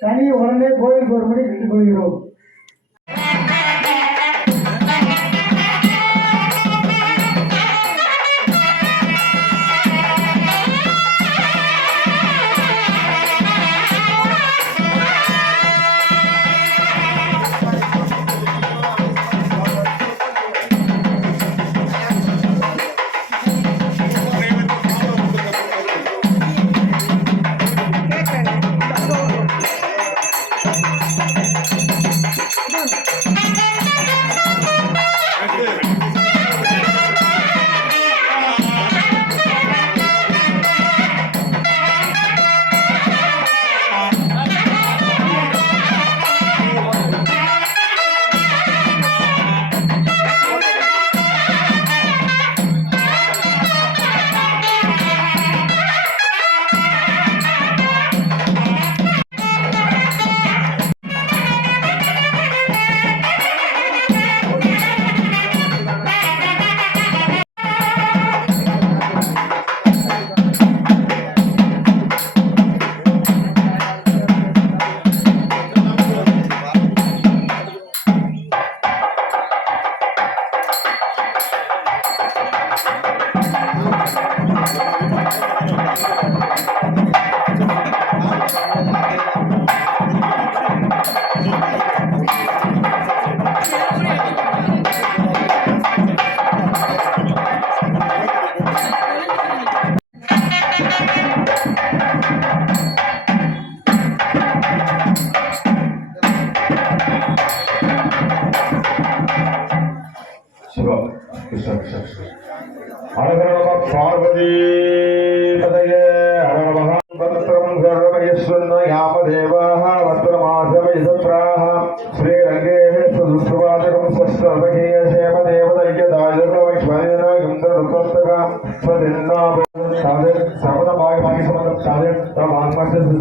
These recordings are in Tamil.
தனி உடனே கோயிலுக்கு ஒரு மணி விட்டுக் கொள்கிறோம்.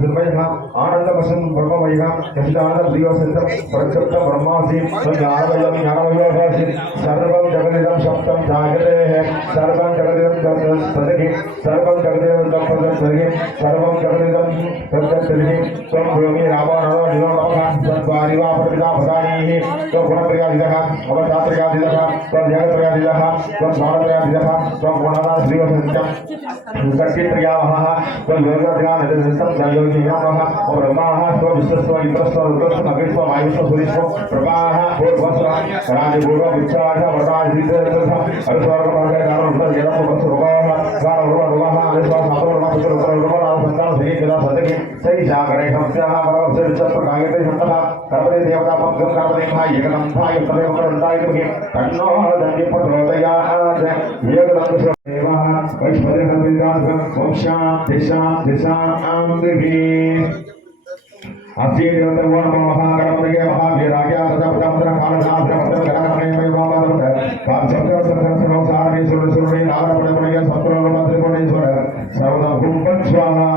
निर्मयः आनन्दवशं ब्रह्ममयः यचिदानन्ददिवसन्तं प्रत्यक्तं ब्रह्मासि ज्ञानमयं ज्ञानमयोभासि सर्वं जगदिदं सप्तं जायते सर्वं जगदिदं तदहि सर्वं जगदिदं तदहि सर्वं जगदिदं तदहि त्वं भूमि रामाननो निनो नमः तद्वारिवा प्रतिदा भदानीः त्वं गुणत्रयाधिदः अवचात्रयाधिदः त्वं जगत्रयाधिदः त्वं स्वानत्रयाधिदः त्वं गुणनाथ श्रीवसन्तं सत्यत्रयावहः त्वं योगत्रयानदसं योगियामः ब्रह्माः त्वं विश्वस्व इन्द्रस्व रुद्रस्व नगस्व वायुस्व सूर्यस्व प्रभाः पूर्वस्व राजपूर्व विच्छाः वरदाश्रीतरः अरुस्वर्गमार्गे कारणं जलम वस्रुवाः कारणरूपरूपः अरुस्वर्ग सातरूपः पुत्ररूपः संतान श्री कला सदके सही जागरे शब्दाः परवस्य विचत्र गायते संतः कर्मदे देवता पंकं कर्मदे भाई एकनं भाई तदेव करन्ताय तुगे तन्नो दन्ति प्रचोदयात् एकदं देवः वैश्वदेवविदास वंशां दिशां असीदेवतो नमो महागणपतये महावीराय तदपदमतर कालनाथमतर गणपतये वामनमत कांचक्र सुरसुरे नारपणपणय सत्रोमत्रिपुणेश्वर सर्वदा भूपं स्वाहा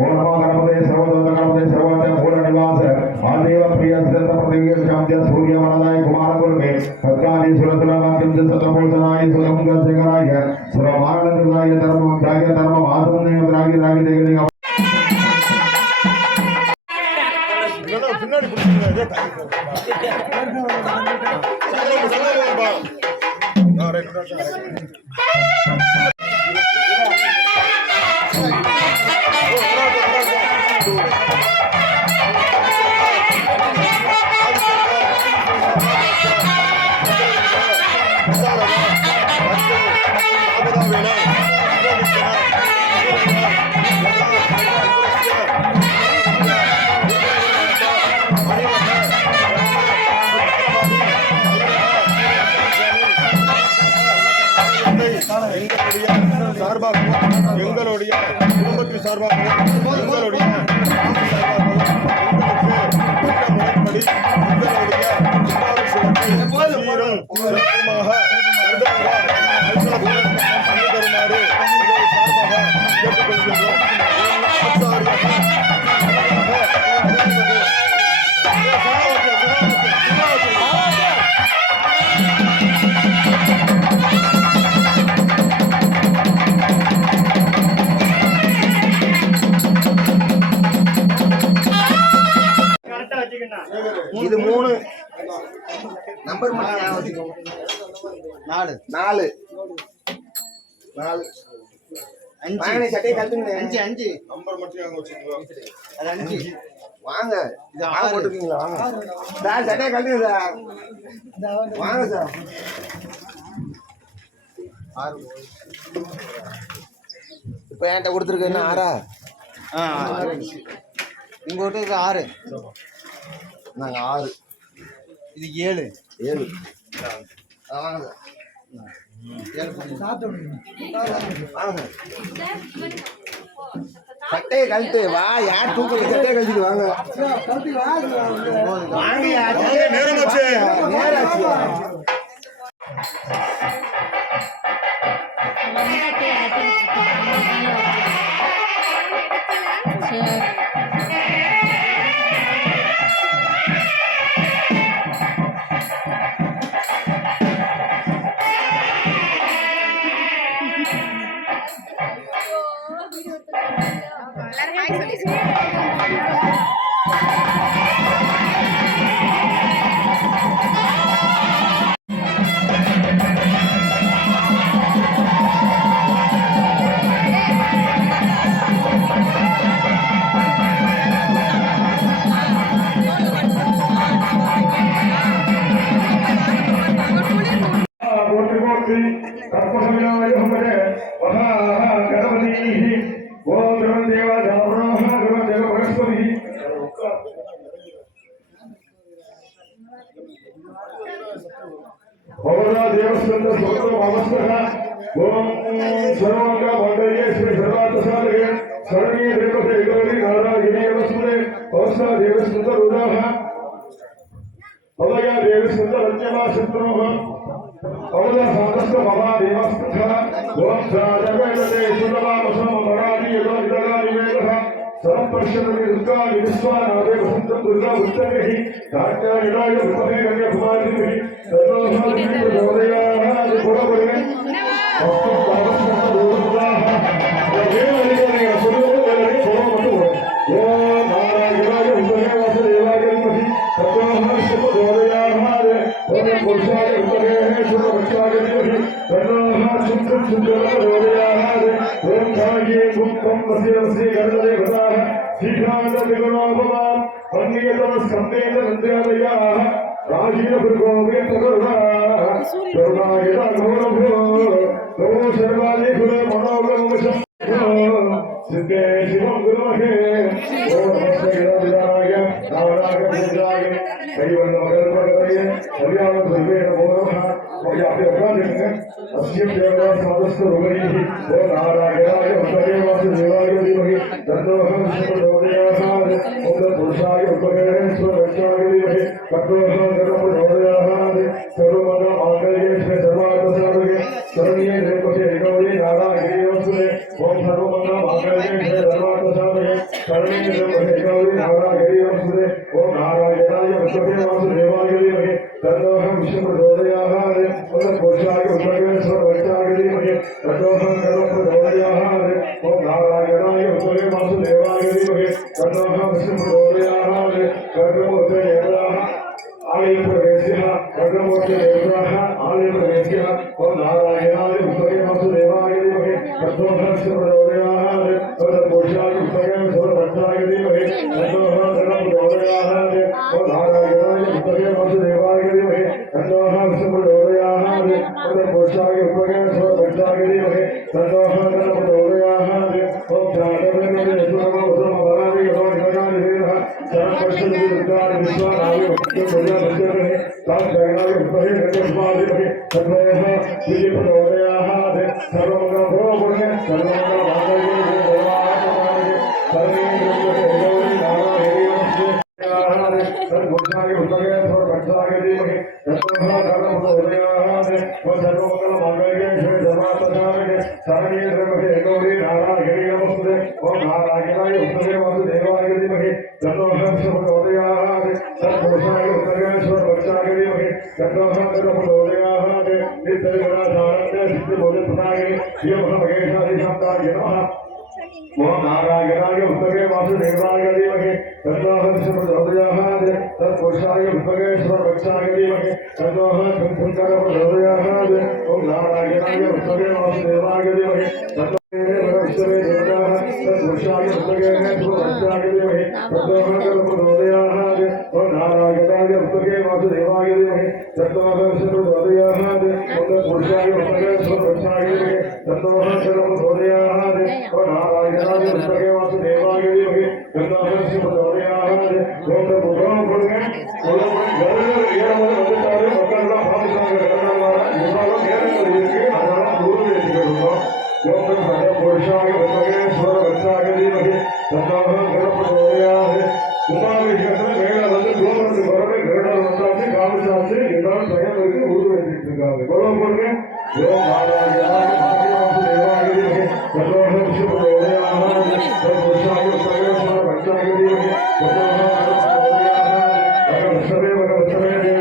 ओम नमो गणपतये सर्वदोत गणपतये सर्वदा मूलनिवास आदेव प्रियस्य तपतिगे शांत्य सूर्यमनदाय कुमारकुलमे भक्तानि सुरतुलवाक्यं च सतपोषणाय सुरंगशेखराय सुरमानंददाय धर्म आत्मने रागी देगे பின்னாடி பிடிச்சிருக்காரு எங்களுடைய குடும்பத்தின் சார்பாகவும் எங்களுடைய முறைப்படி எங்களுடைய சீரும் சிறப்புமாக தருமாறு சார்பாக கேட்டுக்கொள்கின்றோம். இது 3 நம்பர் மட்டும் 4 4 4 5 சட்டை கட்டுங்க 5 நம்பர் மட்டும் அங்க வச்சிருக்கீங்க அது 5 வாங்க இது ஆள போட்டுக்கீங்களா வாங்க சார் சட்டை கட்டுங்க சார் வாங்க சார் 6 இப்போ என்கிட்ட கொடுத்துருக்கு என்ன 6 இங்க கொடுத்துருக்கு 6 நாங்க 6 இது 7 வாங்க சட்டையை கழட்டு வா யார் தூக்கல சட்டையை கழட்டிட்டு வாங்க நேரமாச்சு समपर्शनमे दुर्गा विश्वानादे वसंत दुर्गा उत्तरेहि कात्यायनाय विमहे कन्याकुमारीहि सर्वोहारि प्रचोदयात् पुरवरे अस्तु पावस्मः दुर्गाः देवदेवने सुरेवने पुरवतु ओम नारायणाय विमहे वासुदेवाय विमहे सर्वोहारि प्रचोदयात् ओम पुरुषाय विमहे सुरवक्षाय विमहे सर्वोहारि प्रचोदयात् ओम काये मुक्तं वसे वसे गणदे भदाः शीघ्रांत विगुणोपमां अन्यतम स्कन्देन नन्द्यादयाः राजीव भृगोवे तगरुणा करुणायता घोरभो नमो सर्वादि गुण मनोगमवशं सिद्धे शिवं गुरुमहे ओम नमस्ते गणाय नारायणाय पुत्राय कैवल्यमगल्पकरये कल्याण दुर्वेण मोरः व्याप्य अकादिने अस्यं देवता साधस्तरूपैः ओम नारायणाय उत्तरे वासुदेवाय धीमहि तन्नोऽहं प्रचोदयात् ओम पुरुषाय उपगणे स्वरक्षाय धीमहि तन्नोऽहं प्रचोदयात् सर्वमङ्गलमाङ्गल्ये सर्वार्थसाधके शरण्ये त्र्यम्बके गौरी नारायणी नमोस्तुते ओम सर्वमङ्गलमाङ्गल्ये सर्वार्थसाधके शरण्ये त्र्यम्बके गौरी नारायणी नमोस्तुते ओम नारायणाय उत्तरे वासुदेवाय धीमहि तन्नोऽहं प्रचोदयात् ओम पुरुषाय उपगणे स्वरक्षाय धीमहि तन्नोऽहं प्रचोदयात् ओम नारायणाय उत्तरे वासुदेवाय धीमहि तन्नोऽहं प्रचोदयात् कर्मोत्तरे देवताः आलयप्रवेश्यः कर्मोत्तरे देवताः आलयप्रवेश्यः ओम नारायणाय उत्तरे वासुदेवाय धीमहि तन्नोऽहं प्रचोदयात् ओम पुरुषाय उपगणे स्वरक्षाय धीमहि तन्नोऽहं प्रचोदयात् ओम नारायणाय उत्तरे वासुदेवाय धीमहि तन्नोऽहं प्रचोदयात् ओम पुरुषाय उपगणे स्वरक्षाय धीमहि तन्नोऽहं प्रचोदयात् ओम जातवेदने सुरमवसमवरादि योगनानि वेदः सर्वपश्यति दुर्गानि विश्वानाय उत्तमोदयामस्यते तात्कायनाय उपरि कन्याकुमारीः सर्वैः विजयप्रचोदयात् सर्वमङ्गलप्रोपुण्य सर्वमङ्गलमाङ्गल्ये सर्वे गौरी नारायणी नमस्ते सर्वभूषाय उत्तरे स्वरक्षाय धीमहि तन्नोऽहं प्रचोदयात् ओम सर्वमङ्गलमाङ्गल्ये सर्वार्थसाधके शरण्ये त्र्यम्बके गौरी नारायणी नमोस्तुते ओम नारायणाय उत्तरे वासुदेवाय धीमहि तन्नोऽहं प्रचोदयात् सर्वभूषाय उत्तरे स्वरक्षाय धीमहि तन्नोऽहं प्रचोदयात् नित्यगुणाधारण्य सिद्धिबोधप्रदायिने श्रीमहामहेशाधिशान्ताय नमः ओम नारायणाय उत्तरे वासुदेवाय धीमहि तन्नोऽहं प्रचोदयात् तत्पुरुषाय उत्तरे स्वरक्षाय धीमहि तन्नोऽहं प्रचोदयात् ओम नारायणाय उत्तरे वासुदेवाय धीमहि तन्नोऽहं तत्पुरुषाय उत्तरे स्वरक्षाय धीमहि तन्नोऽहं प्रचोदयात् ओम नारायणाय उत्तरे वासुदेवाय धीमहि तन्नोऽहं प्रचोदयात् ओम तत्पुरुषाय उत्तरे स्वरक्षाय धीमहि तन्नोऽहं प्रचोदयात् ओम नारायणाय उत्तरे वासुदेवाय धीमहि तन्नोऽहं प्रचोदयात् ओम तत्पुरुषाय पुरुषाय उत्तरे स्वरक्षाय धीमहि तन्नोऽहं प्रचोदयात् உமாவிஷத்துல மேல வந்து கோபுரத்துக்கு வரவே கிரகணம் வந்தாச்சு காமிச்சாச்சு எல்லாரும் தயாரிக்கு உருது வைத்துட்டு இருக்காங்க எவ்வளவு போடுங்க ஓம் நாராயணாய தேவாய தீமஹி தன்னோஹம் பிரச்சோதயாத் புருஷாய உத்தரே ஸ்வரவச்சாய தீமஹி தன்னோஹம் பிரச்சோதயாத்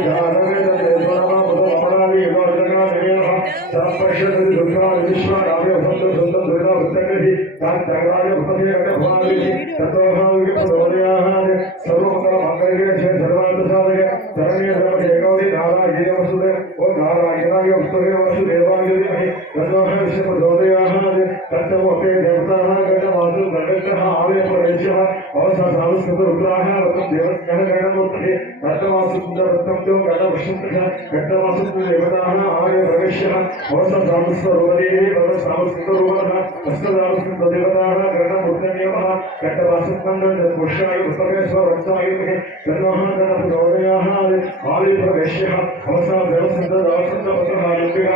ஜானவே தேவரமா புதமணாதி யோஜனா நியம சம்பர்ஷதி துர்கா விஸ்வநாய வசந்த சுந்தர துர்கா உத்தரேஹி தாத்யாய உபதே கணபாதி தன்னோஹம் பிரச்சோதயாத் सर्वमङ्गलमाङ्गल्ये सर्वार्थसाधके शरण्ये त्र्यम्बके गौरी नारायणी नमोस्तुते ओम नारायणाय उत्तरे वासुदेवाय धीमहि तन्नोऽहं प्रचोदयात् तत्तमोऽपि देवताः गणवासु गणेशः आलयप्रवेश्यः अवसंस्कृतरुद्राः रत्नं देवज्ञः गणमूर्तिः रत्नवासुन्दरत्नं च गणवशुन्तः गणवासुदेवताः आलयप्रवेश्यः अवसंस्कृतरूपदेः तदसंस्कृतरूपः हस्तदासुदेवताः गणमूर्तनियमः गणवासुन्दरं पुरुषाय उत्तरे स्वरक्षाय धीमहि तन्नोऽहं प्रचोदयात् आलयप्रवेश्यः अवसंस्कृतदासुन्दरपत्रः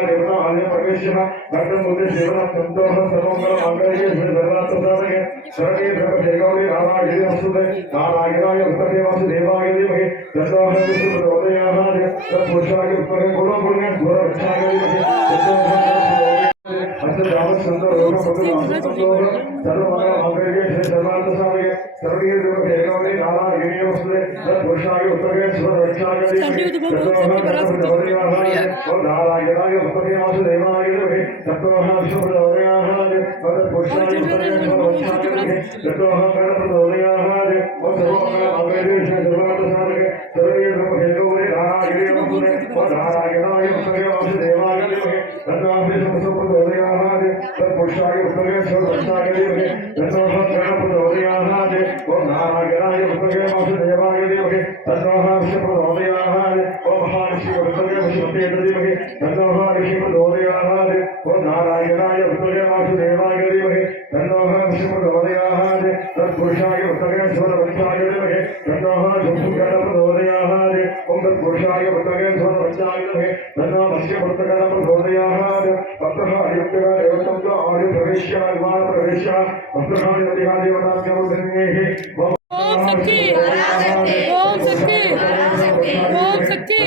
देवता आलयप्रवेश्यः गणमूर्ते सेवनात्मन्तः सर्वमङ्गलमाङ्गल्ये सर्वार्थसाधके शरण्ये त्र्यम्बके गौरी नारायणी नमोस्तुते नारायणाय उत्तरे वासुदेवाय धीमहि तन्नोऽहं प्रचोदयात् तत्पुरुषाय उत्तरे गुणपुण्य स्वरक्षाय धीमहि तन्नोऽहं ओम शक्ति ओम शक्ति ओम शक्ति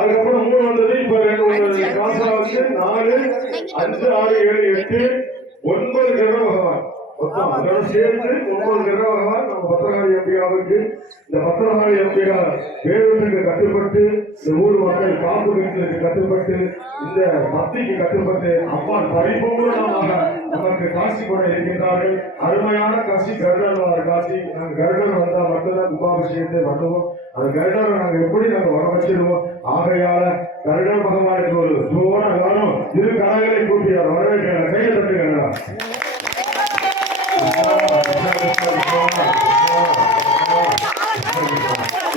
அதுக்கப்புறம் 3 வந்தது, இப்ப 2 காசா வந்து 4, 5, 6, 7, 8, 9 கிரக பகவான். மொத்தம் அதோட சேர்த்து 9 கிரக பகவான் நம்ம பத்திரகாளி அம்பிகாவுக்கு. இந்த பத்திரகாளி அம்பிகார் வேலுக்கு கட்டுப்பட்டு, இந்த ஊர் மக்கள் காப்பு கட்டுறதுக்கு கட்டுப்பட்டு, இந்த பக்திக்கு கட்டுப்பட்டு அம்மான் பரிபூர்ணமாக நமக்கு காட்சி கொண்டு இருக்கின்றார்கள். அருமையான காட்சி கருடர் காட்சி. நாங்கள் கருடர் வந்தா மட்டும்தான் கும்பாபிஷேகத்தை பண்ணுவோம். அந்த கருடரை நாங்கள் எப்படி நாங்கள் வர வச்சிருவோம். ஆகையால கருடர் பகவானுக்கு ஒரு ஜோர எல்லாரும் இரு கரங்களை கூப்பி அவர் வரவேற்கிறார். கையை தட்டுகிறா.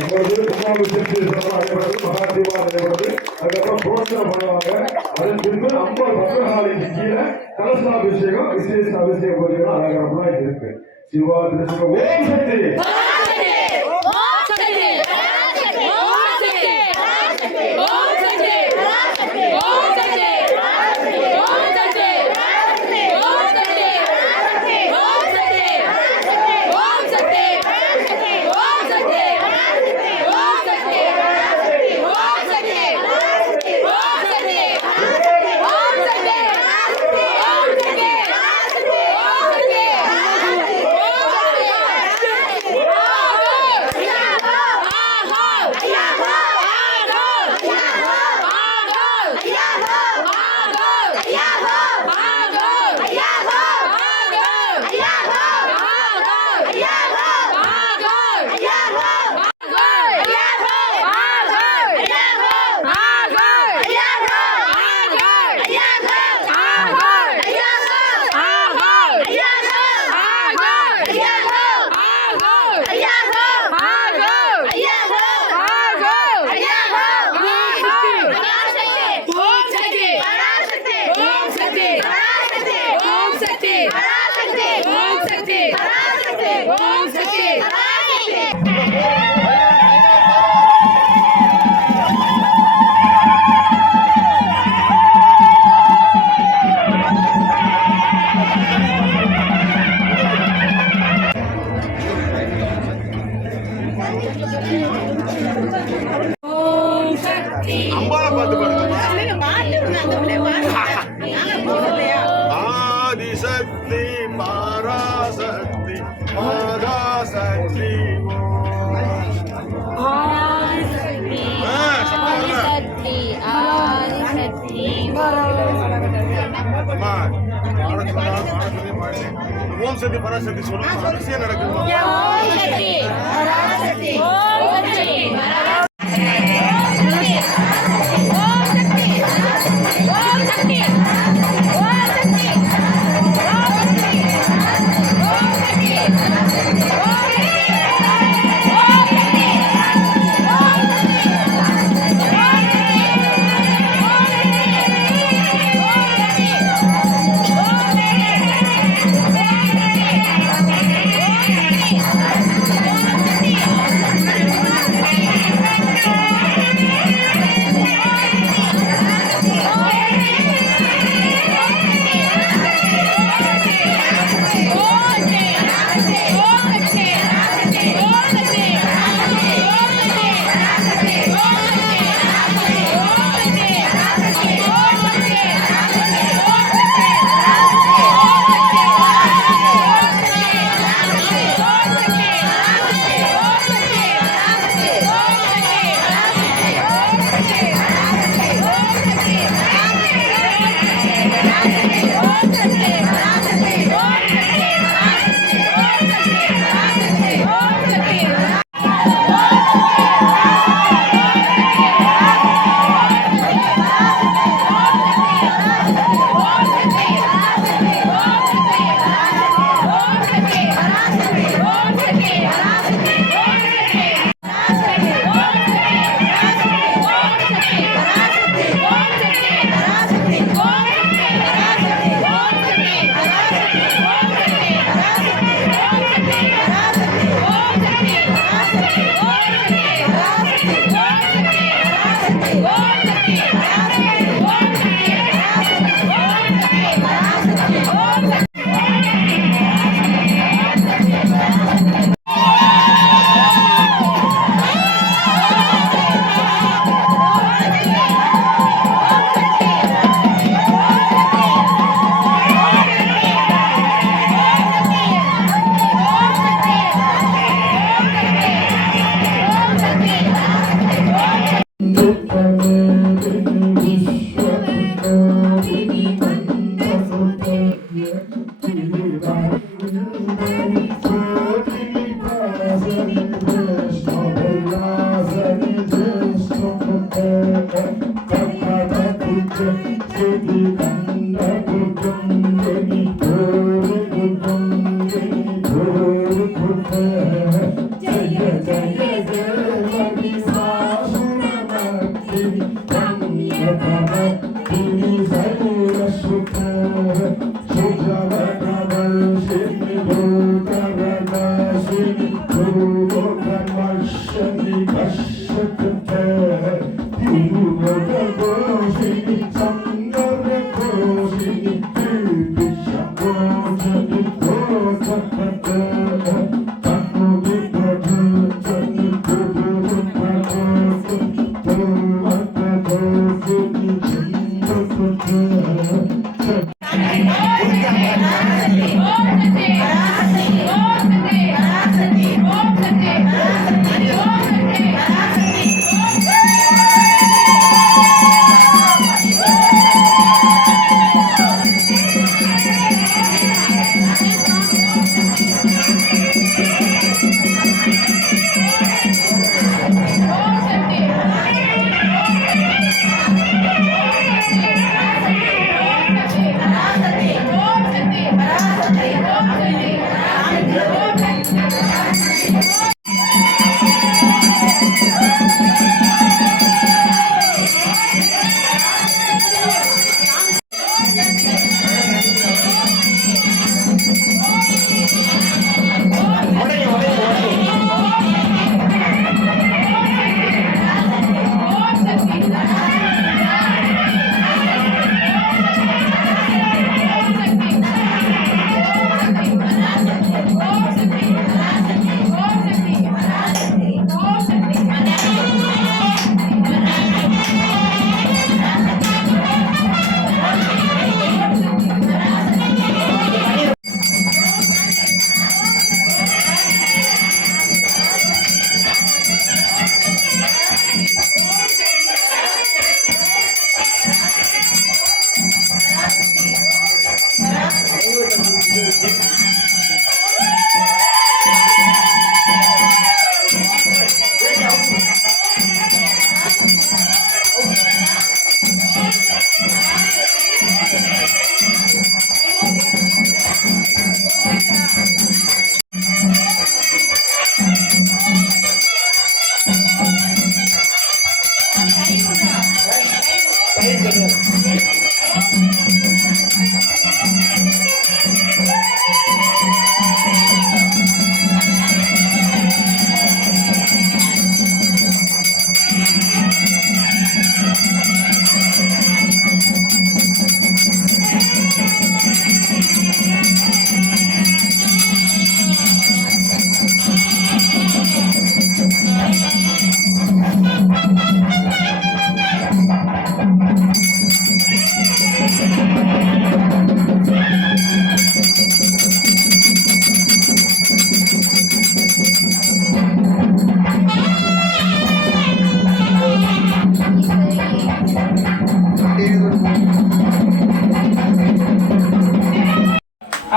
இப்பொழுது கும்பாபிஷேகத்தில் மகாதேவா நடைபெறுது. அதுக்கப்புறம் புரோசனம் பண்ணுவாங்க. அதன் பின்பு அம்பாள் பத்திரகாளிக்கு கீழே கலசாபிஷேகம், விசேஷ அபிஷேக பூஜைகள் அலங்காரமா இருக்கு. சிவா திருஷ்ண ஓம் சக்தி. Oh! அம்மா ஓம் சக்தி பராசக்தி சொல்லுங்க விஷயம் நடக்குது ஓம் சக்தி பராசக்தி ஓம் சக்தி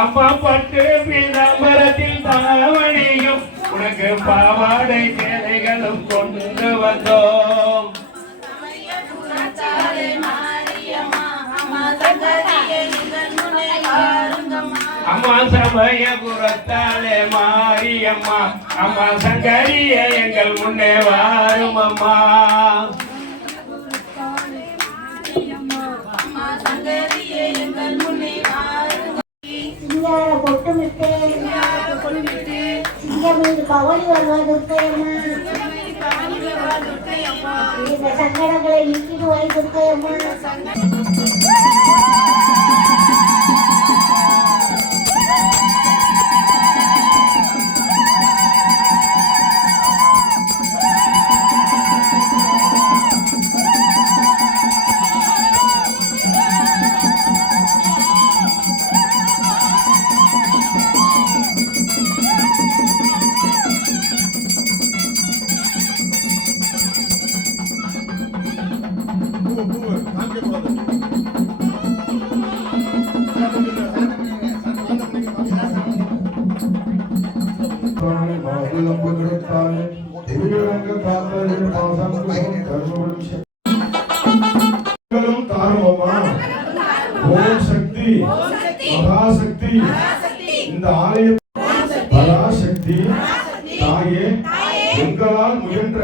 அம்மா பட்டு பீதாம்பரத்தில் தாவணியும் உனக்கு பாவாடை சேலைகளும் கொண்டு வந்தோம். அம்மா சமயபுரத்தாலே மாரியம்மா, அம்மா சங்கரிய எங்கள் முன்னே வாரும் அம்மா. சிங்கார பொட்டுமிட்டு சிங்கம் மீது பவனி வருவா துர்க்கையம்மா, இந்த சங்கடங்களை நீக்கிடுவாய் துர்க்கையம்மா. சக்தி மகாசக்தி இந்த ஆலய பராசக்தி தாயே எங்களால் முயன்ற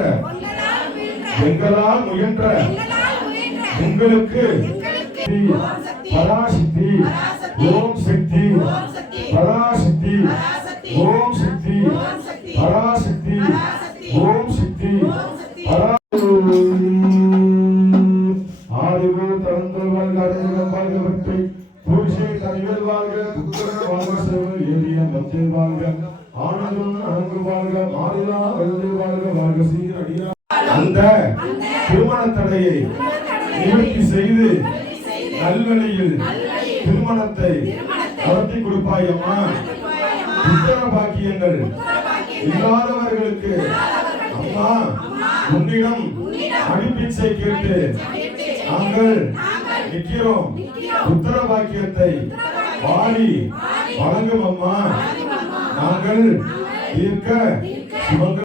உங்களுக்கு பராசக்தி ஓம் சக்தி பராசக்தி ஓம் சக்தி பராசக்தி ஓம் சக்தி ஆதிவு தரந்தல் வாழ்க்கை பூஷை தனிகள் வாழ்க வாழ்க சேவல் ஏறிய மத்தியில் வாழ்க ஆனதும் அணங்கு வாழ்க மாறிலா வெள்ளை வாழ்க வாழ்க சீரடியா. அந்த திருமண தடையை நிவர்த்தி செய்து நல்வழியில் திருமணத்தை நடத்தி கொடுப்பாய் அம்மா. புத்தர பாக்கியங்கள் இல்லாதவர்களுக்கு அம்மா உன்னிடம் அடிப்பிச்சை கேட்டு நாங்கள் நிற்கிறோம். புத்தர பாக்கியத்தை வாரி வழங்கும் அம்மா. நாங்கள் தீர்க்க சுமங்க